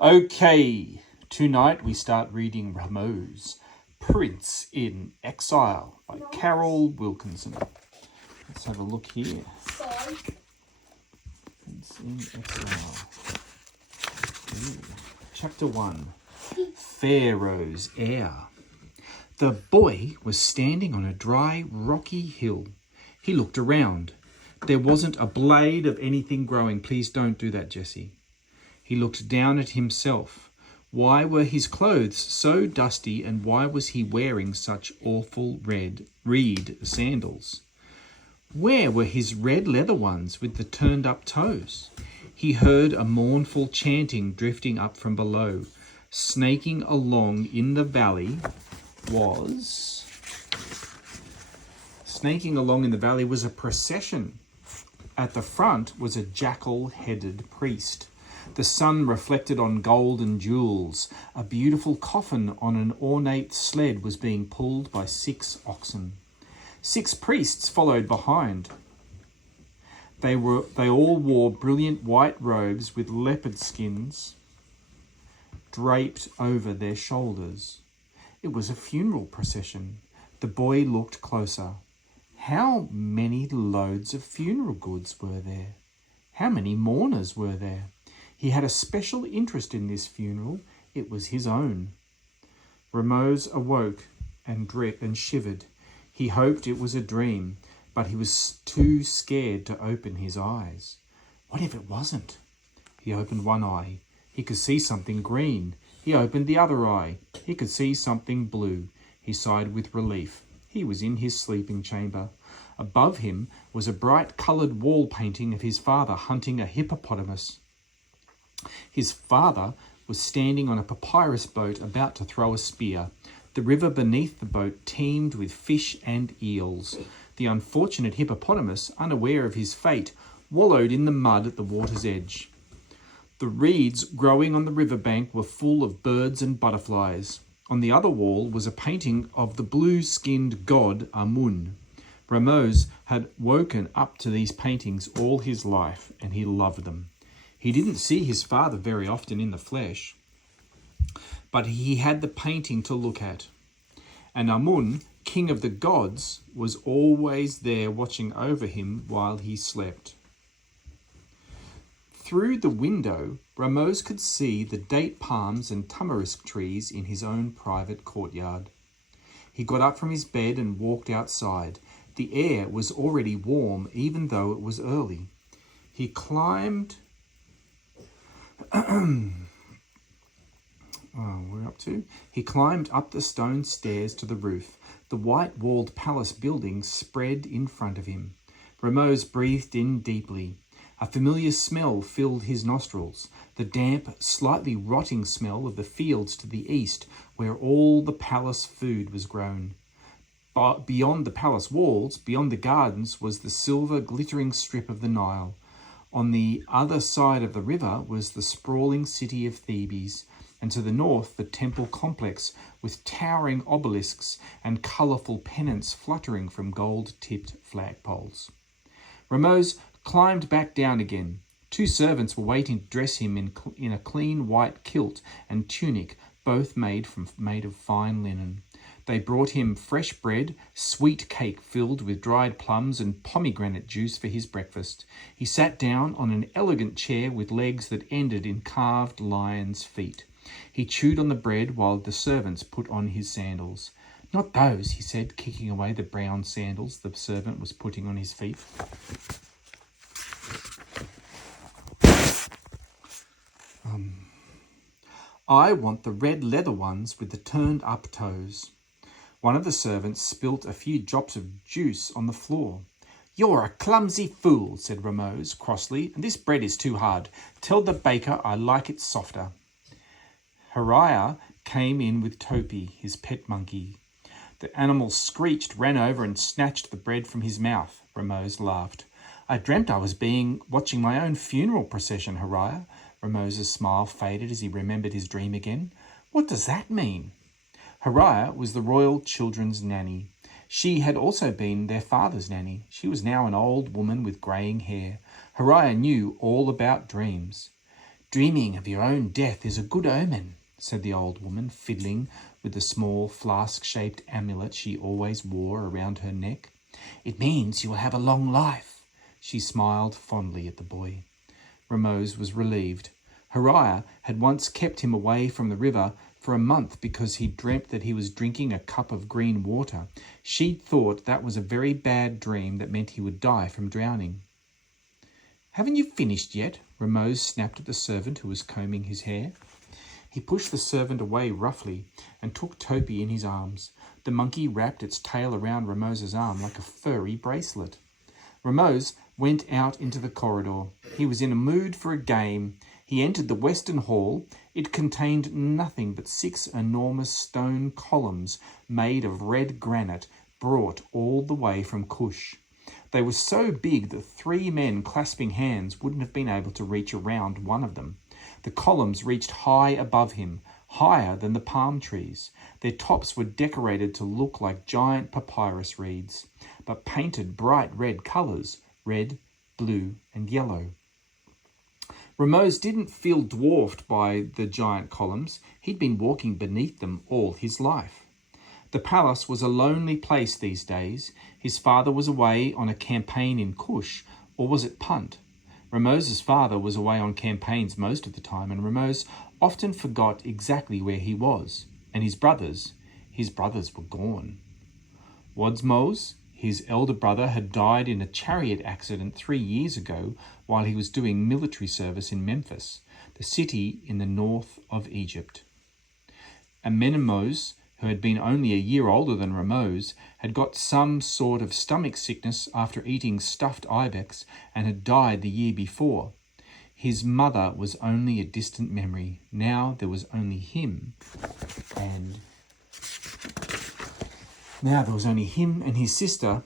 Okay, tonight we start reading Ramose, Prince in Exile by Carol Wilkinson. Let's have a look here. Prince in Exile. Ooh. Chapter 1, Pharaoh's Heir. The boy was standing on a dry, rocky hill. He looked around. There wasn't a blade of anything growing. Please don't do that, Jessie. He looked down at himself. Why were his clothes so dusty, and why was he wearing such awful reed sandals? Where were his red leather ones with the turned-up toes? He heard a mournful chanting drifting up from below. Snaking along in the valley was a procession. At the front was a jackal-headed priest. The sun reflected on gold and jewels. A beautiful coffin on an ornate sled was being pulled by 6 oxen. 6 priests followed behind. They all wore brilliant white robes with leopard skins draped over their shoulders. It was a funeral procession. The boy looked closer. How many loads of funeral goods were there? How many mourners were there? He had a special interest in this funeral. It was his own. Ramose awoke and shivered. He hoped it was a dream, but he was too scared to open his eyes. What if it wasn't? He opened one eye. He could see something green. He opened the other eye. He could see something blue. He sighed with relief. He was in his sleeping chamber. Above him was a bright-coloured wall painting of his father hunting a hippopotamus. His father was standing on a papyrus boat about to throw a spear. The river beneath the boat teemed with fish and eels. The unfortunate hippopotamus, unaware of his fate, wallowed in the mud at the water's edge. The reeds growing on the riverbank were full of birds and butterflies. On the other wall was a painting of the blue-skinned god Amun. Ramose had woken up to these paintings all his life, and he loved them. He didn't see his father very often in the flesh, but he had the painting to look at. And Amun, king of the gods, was always there watching over him while he slept. Through the window, Ramose could see the date palms and tamarisk trees in his own private courtyard. He got up from his bed and walked outside. The air was already warm, even though it was early. He climbed... He climbed up the stone stairs to the roof. The white-walled palace building spread in front of him. Ramose breathed in deeply. A familiar smell filled his nostrils, the damp, slightly rotting smell of the fields to the east, where all the palace food was grown. But beyond the palace walls, beyond the gardens, was the silver glittering strip of the Nile. On the other side of the river was the sprawling city of Thebes, and to the north the temple complex with towering obelisks and colourful pennants fluttering from gold-tipped flagpoles. Ramose climbed back down again. 2 servants were waiting to dress him in a clean white kilt and tunic, both made of fine linen. They brought him fresh bread, sweet cake filled with dried plums, and pomegranate juice for his breakfast. He sat down on an elegant chair with legs that ended in carved lion's feet. He chewed on the bread while the servants put on his sandals. "Not those," he said, kicking away the brown sandals the servant was putting on his feet. "I want the red leather ones with the turned-up toes." One of the servants spilt a few drops of juice on the floor. "You're a clumsy fool," said Ramose crossly, "and this bread is too hard. Tell the baker I like it softer." Hariah came in with Topi, his pet monkey. The animal screeched, ran over and snatched the bread from his mouth. Ramose laughed. "I dreamt I was watching my own funeral procession, Hariah." Ramose's smile faded as he remembered his dream again. "What does that mean?" Hariah was the royal children's nanny. She had also been their father's nanny. She was now an old woman with greying hair. Hariah knew all about dreams. Dreaming of your own death is a good omen, said the old woman, fiddling with the small flask-shaped amulet she always wore around her neck. It means you will have a long life. She smiled fondly at the boy. Ramose was relieved. Hariah had once kept him away from the river for a month because he dreamt that he was drinking a cup of green water. She thought that was a very bad dream that meant he would die from drowning. Haven't you finished yet? Ramose snapped at the servant who was combing his hair. He pushed the servant away roughly and took Topi in his arms. The monkey wrapped its tail around Ramose's arm like a furry bracelet. Ramose went out into the corridor. He was in a mood for a game. He entered the western hall. It contained nothing but 6 enormous stone columns made of red granite brought all the way from Kush. They were so big that 3 men clasping hands wouldn't have been able to reach around one of them. The columns reached high above him, higher than the palm trees. Their tops were decorated to look like giant papyrus reeds, but painted bright red colours, red, blue and yellow. Ramose didn't feel dwarfed by the giant columns. He'd been walking beneath them all his life. The palace was a lonely place these days. His father was away on a campaign in Kush, or was it Punt? Ramose's father was away on campaigns most of the time, and Ramose often forgot exactly where he was. And his brothers were gone. Wadsmose, his elder brother, had died in a chariot accident 3 years ago while he was doing military service in Memphis, the city in the north of Egypt. Amenemose, who had been only a year older than Ramose, had got some sort of stomach sickness after eating stuffed ibex and had died the year before. His mother was only a distant memory. Now there was only him and his sister,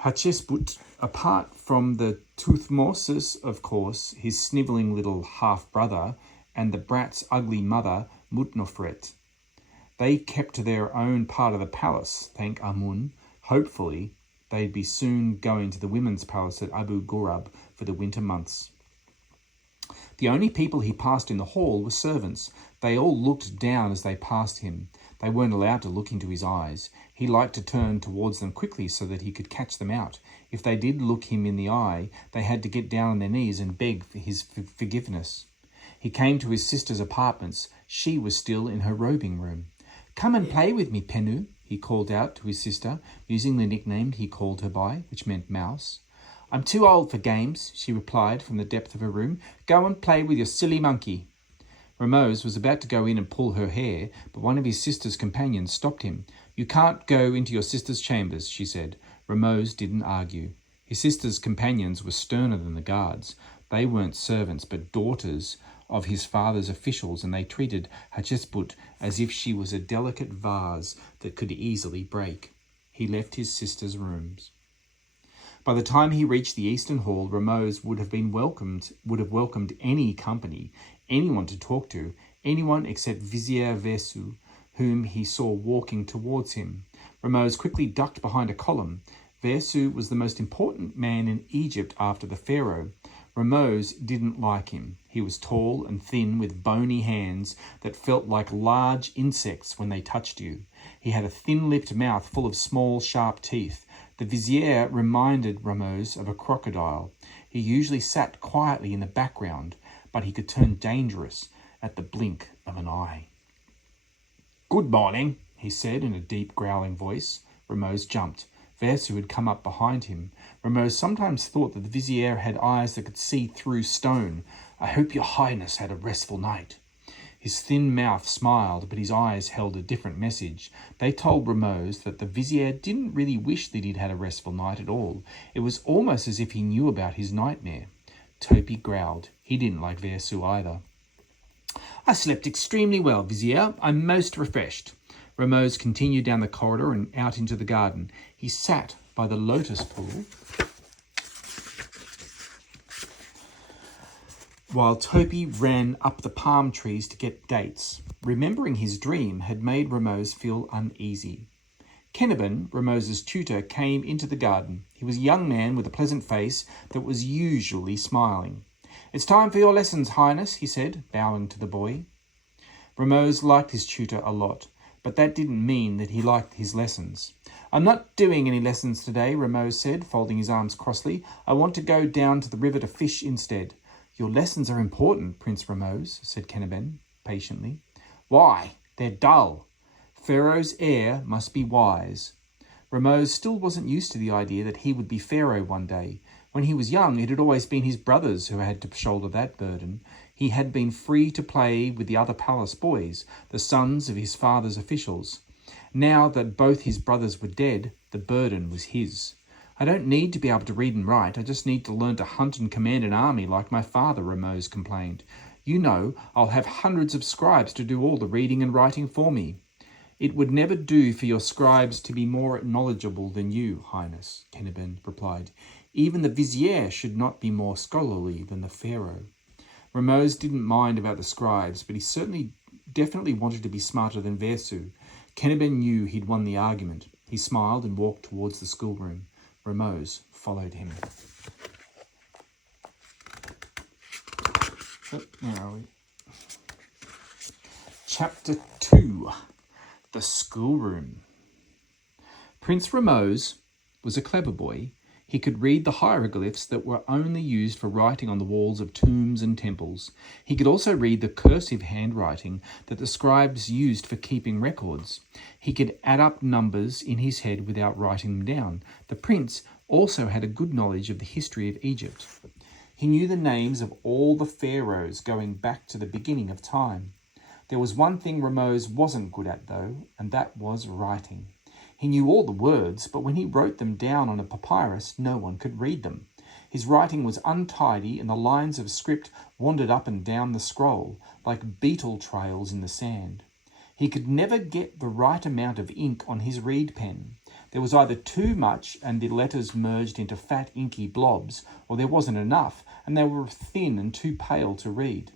Hatshepsut. Apart from the Tuthmosis, of course, his snivelling little half-brother, and the brat's ugly mother, Mutnofret. They kept to their own part of the palace, thank Amun. Hopefully, they'd be soon going to the women's palace at Abu Ghurab for the winter months. The only people he passed in the hall were servants. They all looked down as they passed him. They weren't allowed to look into his eyes. He liked to turn towards them quickly so that he could catch them out. If they did look him in the eye, they had to get down on their knees and beg for his forgiveness. He came to his sister's apartments. She was still in her robing room. "Come and play with me, Penu," he called out to his sister, using the nickname he called her by, which meant mouse. "I'm too old for games," she replied from the depth of her room. "Go and play with your silly monkey." Ramose was about to go in and pull her hair, but one of his sister's companions stopped him. "You can't go into your sister's chambers," she said. Ramose didn't argue. His sister's companions were sterner than the guards. They weren't servants, but daughters of his father's officials, and they treated Hatshepsut as if she was a delicate vase that could easily break. He left his sister's rooms. By the time he reached the Eastern Hall, Ramose would have welcomed any company, anyone to talk to, anyone except Vizier Versu, whom he saw walking towards him. Ramose quickly ducked behind a column. Versu was the most important man in Egypt after the pharaoh. Ramose didn't like him. He was tall and thin with bony hands that felt like large insects when they touched you. He had a thin-lipped mouth full of small, sharp teeth. The vizier reminded Ramose of a crocodile. He usually sat quietly in the background, but he could turn dangerous at the blink of an eye. "Good morning," he said in a deep, growling voice. Ramose jumped. Versu had come up behind him. Ramose sometimes thought that the vizier had eyes that could see through stone. "I hope your highness had a restful night." His thin mouth smiled, but his eyes held a different message. They told Ramose that the vizier didn't really wish that he'd had a restful night at all. It was almost as if he knew about his nightmare. Topi growled. He didn't like Versu either. "I slept extremely well, vizier. I'm most refreshed." Ramose continued down the corridor and out into the garden. He sat by the lotus pool while Topi ran up the palm trees to get dates. Remembering his dream had made Ramose feel uneasy. Kenabon, Ramose's tutor, came into the garden. He was a young man with a pleasant face that was usually smiling. "It's time for your lessons, Highness," he said, bowing to the boy. Ramose liked his tutor a lot, but that didn't mean that he liked his lessons. "I'm not doing any lessons today," Ramose said, folding his arms crossly. "I want to go down to the river to fish instead." "Your lessons are important, Prince Ramose," said Caliban patiently. "Why? They're dull. Pharaoh's heir must be wise." Ramose still wasn't used to the idea that he would be Pharaoh one day. When he was young, it had always been his brothers who had to shoulder that burden. He had been free to play with the other palace boys, the sons of his father's officials. Now that both his brothers were dead, the burden was his. "I don't need to be able to read and write. I just need to learn to hunt and command an army like my father," Ramose complained. "You know, I'll have hundreds of scribes to do all the reading and writing for me." "It would never do for your scribes to be more knowledgeable than you, Highness," Caliban replied. "Even the vizier should not be more scholarly than the pharaoh." Ramose didn't mind about the scribes, but he definitely wanted to be smarter than Versu. Caliban knew he'd won the argument. He smiled and walked towards the schoolroom. Ramose followed him. Where are we? Chapter 2. The Schoolroom. Prince Ramose was a clever boy. He could read the hieroglyphs that were only used for writing on the walls of tombs and temples. He could also read the cursive handwriting that the scribes used for keeping records. He could add up numbers in his head without writing them down. The prince also had a good knowledge of the history of Egypt. He knew the names of all the pharaohs going back to the beginning of time. There was one thing Ramose wasn't good at, though, and that was writing. He knew all the words, but when he wrote them down on a papyrus, no one could read them. His writing was untidy, and the lines of script wandered up and down the scroll, like beetle trails in the sand. He could never get the right amount of ink on his reed pen. There was either too much and the letters merged into fat, inky blobs, or there wasn't enough, and they were thin and too pale to read.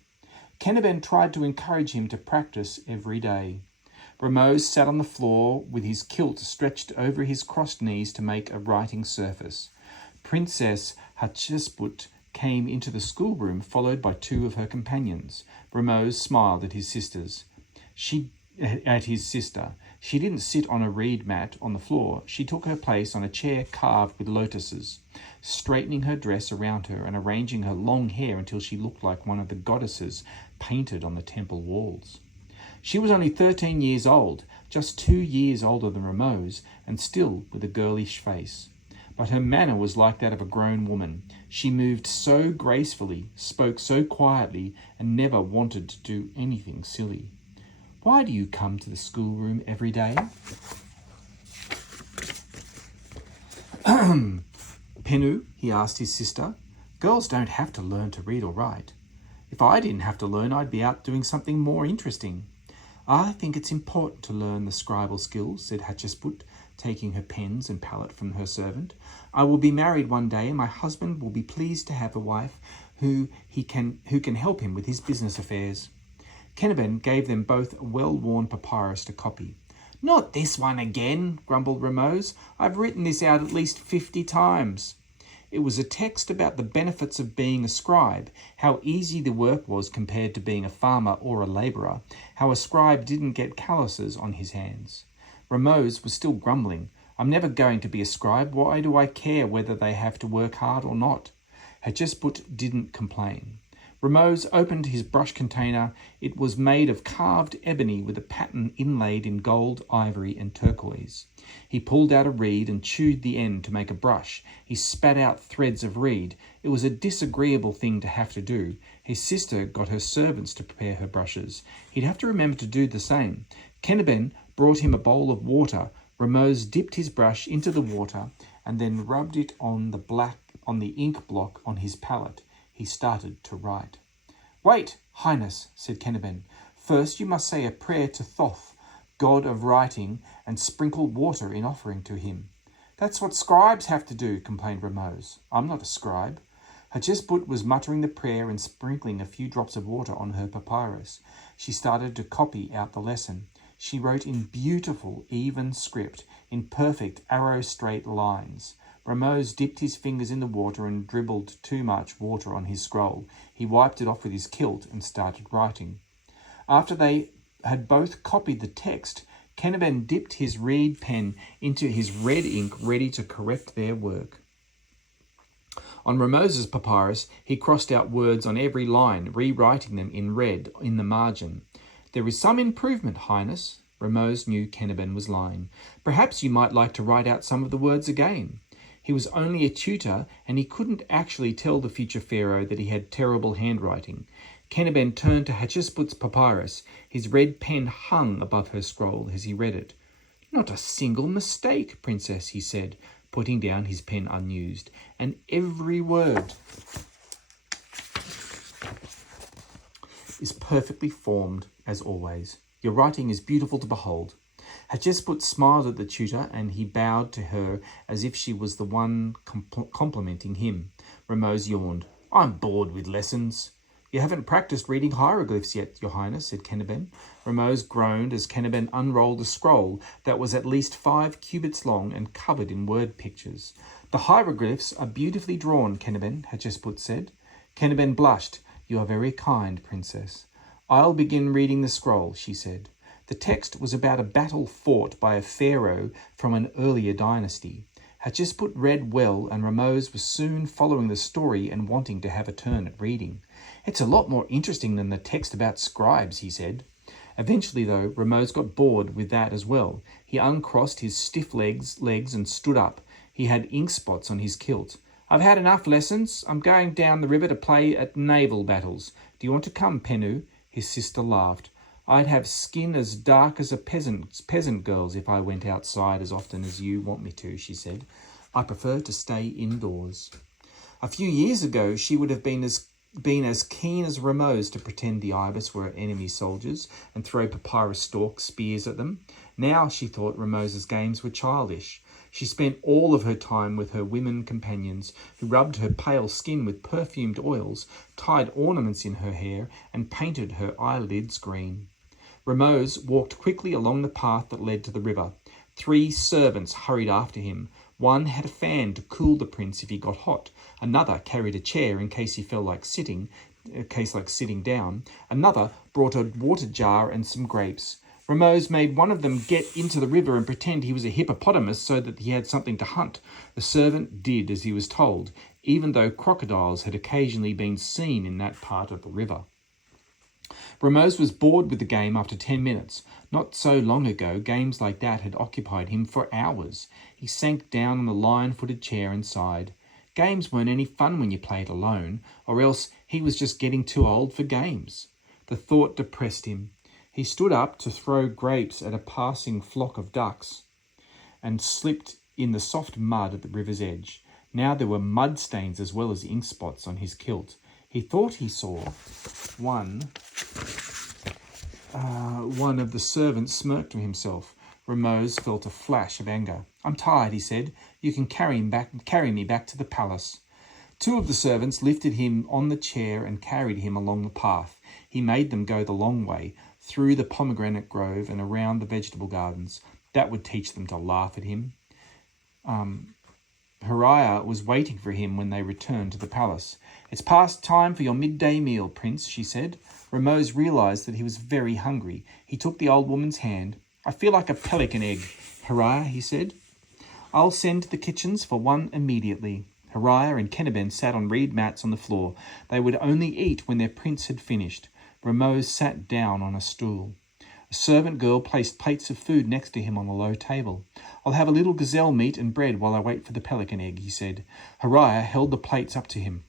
Caliban tried to encourage him to practice every day. Ramose sat on the floor with his kilt stretched over his crossed knees to make a writing surface. Princess Hatshepsut came into the schoolroom, followed by two of her companions. Ramose smiled at his sister. She didn't sit on a reed mat on the floor. She took her place on a chair carved with lotuses, straightening her dress around her and arranging her long hair until she looked like one of the goddesses painted on the temple walls. She was only 13 years old, just 2 years older than Ramose, and still with a girlish face. But her manner was like that of a grown woman. She moved so gracefully, spoke so quietly, and never wanted to do anything silly. "Why do you come to the schoolroom every day?" "Penu," he asked his sister, "girls don't have to learn to read or write. If I didn't have to learn, I'd be out doing something more interesting." "I think it's important to learn the scribal skills," said Hatshepsut, taking her pens and palette from her servant. "I will be married one day, and my husband will be pleased to have a wife who can help him with his business affairs." Caliban gave them both a well-worn papyrus to copy. "Not this one again," grumbled Ramose. "I've written this out at least 50 times. It was a text about the benefits of being a scribe, how easy the work was compared to being a farmer or a labourer, how a scribe didn't get calluses on his hands. Ramose was still grumbling. "I'm never going to be a scribe. Why do I care whether they have to work hard or not?" Hatshepsut didn't complain. Ramose opened his brush container. It was made of carved ebony with a pattern inlaid in gold, ivory, and turquoise. He pulled out a reed and chewed the end to make a brush. He spat out threads of reed. It was a disagreeable thing to have to do. His sister got her servants to prepare her brushes. He'd have to remember to do the same. Caliban brought him a bowl of water. Ramose dipped his brush into the water and then rubbed it on the ink block on his palette. He started to write. "Wait, Highness," said Caliban. "First you must say a prayer to Thoth, god of writing, and sprinkle water in offering to him." "That's what scribes have to do," complained Ramose. "I'm not a scribe." Hatshepsut was muttering the prayer and sprinkling a few drops of water on her papyrus. She started to copy out the lesson. She wrote in beautiful, even script, in perfect arrow-straight lines. Ramose dipped his fingers in the water and dribbled too much water on his scroll. He wiped it off with his kilt and started writing. After they had both copied the text, Keneben dipped his reed pen into his red ink, ready to correct their work. On Ramose's papyrus, he crossed out words on every line, rewriting them in red in the margin. "There is some improvement, Highness." Ramose knew Keneben was lying. "Perhaps you might like to write out some of the words again." He was only a tutor, and he couldn't actually tell the future pharaoh that he had terrible handwriting. Keneben turned to Hatshepsut's papyrus. His red pen hung above her scroll as he read it. "Not a single mistake, Princess," he said, putting down his pen unused. "And every word is perfectly formed, as always. Your writing is beautiful to behold." Hatshepsut smiled at the tutor, and he bowed to her as if she was the one complimenting him. Ramose yawned. "I'm bored with lessons." "You haven't practiced reading hieroglyphs yet, Your Highness," said Keneben. Ramose groaned as Keneben unrolled a scroll that was at least 5 cubits long and covered in word pictures. "The hieroglyphs are beautifully drawn, Keneben," Hatshepsut said. Keneben blushed. "You are very kind, Princess." "I'll begin reading the scroll," she said. The text was about a battle fought by a pharaoh from an earlier dynasty. Hatshepsut read well, and Ramose was soon following the story and wanting to have a turn at reading. "It's a lot more interesting than the text about scribes," he said. Eventually, though, Ramose got bored with that as well. He uncrossed his stiff legs and stood up. He had ink spots on his kilt. "I've had enough lessons. I'm going down the river to play at naval battles. Do you want to come, Penu?" His sister laughed. "I'd have skin as dark as a peasant girl's if I went outside as often as you want me to," she said. "I prefer to stay indoors." A few years ago, she would have been as keen as Ramose to pretend the ibis were enemy soldiers and throw papyrus stalk spears at them. Now she thought Ramose's games were childish. She spent all of her time with her women companions, who rubbed her pale skin with perfumed oils, tied ornaments in her hair, and painted her eyelids green. Ramose walked quickly along the path that led to the river. 3 servants hurried after him. One had a fan to cool the prince if he got hot. Another carried a chair in case he felt like sitting down. Another brought a water jar and some grapes. Ramose made one of them get into the river and pretend he was a hippopotamus so that he had something to hunt. The servant did as he was told, even though crocodiles had occasionally been seen in that part of the river. Ramose was bored with the game after 10 minutes. Not so long ago, games like that had occupied him for hours. He sank down on the lion-footed chair and sighed. Games weren't any fun when you played alone, or else he was just getting too old for games. The thought depressed him. He stood up to throw grapes at a passing flock of ducks and slipped in the soft mud at the river's edge. Now there were mud stains as well as ink spots on his kilt. He thought he saw one of the servants smirk to himself. Ramose felt a flash of anger. "I'm tired," he said. "You can carry me back to the palace." 2 of the servants lifted him on the chair and carried him along the path. He made them go the long way, through the pomegranate grove and around the vegetable gardens. That would teach them to laugh at him. Hariah was waiting for him when they returned to the palace. "It's past time for your midday meal, Prince," she said. Ramose realized that he was very hungry. He took the old woman's hand. "I feel like a pelican egg, Hariah," he said. "I'll send to the kitchens for one immediately." Hariah and Keneben sat on reed mats on the floor. They would only eat when their prince had finished. Ramose sat down on a stool. A servant girl placed plates of food next to him on a low table. "I'll have a little gazelle meat and bread while I wait for the pelican egg," he said. Hariah held the plates up to him.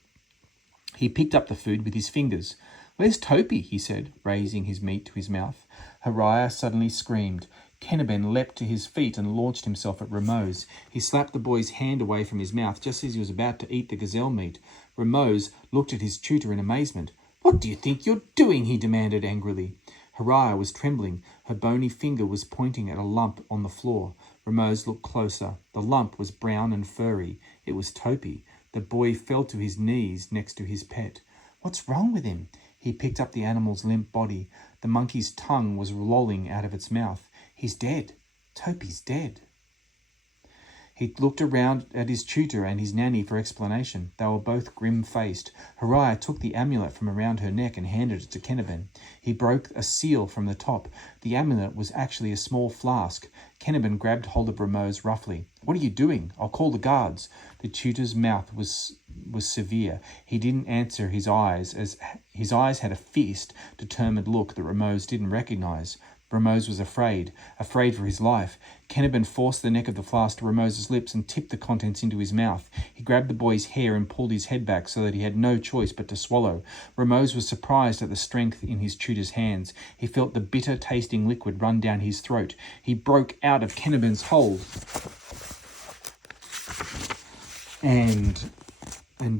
He picked up the food with his fingers. "Where's Topi?" he said, raising his meat to his mouth. Hariah suddenly screamed. Keneben leapt to his feet and launched himself at Ramose. He slapped the boy's hand away from his mouth just as he was about to eat the gazelle meat. Ramose looked at his tutor in amazement. "What do you think you're doing?" he demanded angrily. Hariah was trembling. Her bony finger was pointing at a lump on the floor. Ramose looked closer. The lump was brown and furry. It was Topi. The boy fell to his knees next to his pet. "What's wrong with him?" He picked up the animal's limp body. The monkey's tongue was lolling out of its mouth. "He's dead. Topi's dead." He looked around at his tutor and his nanny for explanation. They were both grim-faced. Hariah took the amulet from around her neck and handed it to Kenabin. He broke a seal from the top. The amulet was actually a small flask. Kenabin grabbed hold of Ramose roughly. "What are you doing? I'll call the guards." The tutor's mouth was severe. He didn't answer. His eyes had a fierce, determined look that Ramose didn't recognize. Ramose was afraid for his life. Kenabin forced the neck of the flask to Ramose's lips and tipped the contents into his mouth. He grabbed the boy's hair and pulled his head back so that he had no choice but to swallow. Ramose was surprised at the strength in his tutor's hands. He felt the bitter tasting liquid run down his throat. He broke out of Kenabin's hold and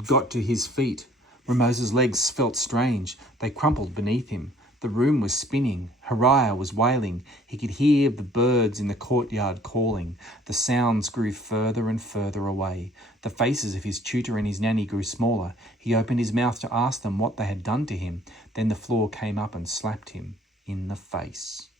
got to his feet. Ramose's legs felt strange. They crumpled beneath him. The room was spinning. Hariah was wailing. He could hear the birds in the courtyard calling. The sounds grew further and further away. The faces of his tutor and his nanny grew smaller. He opened his mouth to ask them what they had done to him. Then the floor came up and slapped him in the face.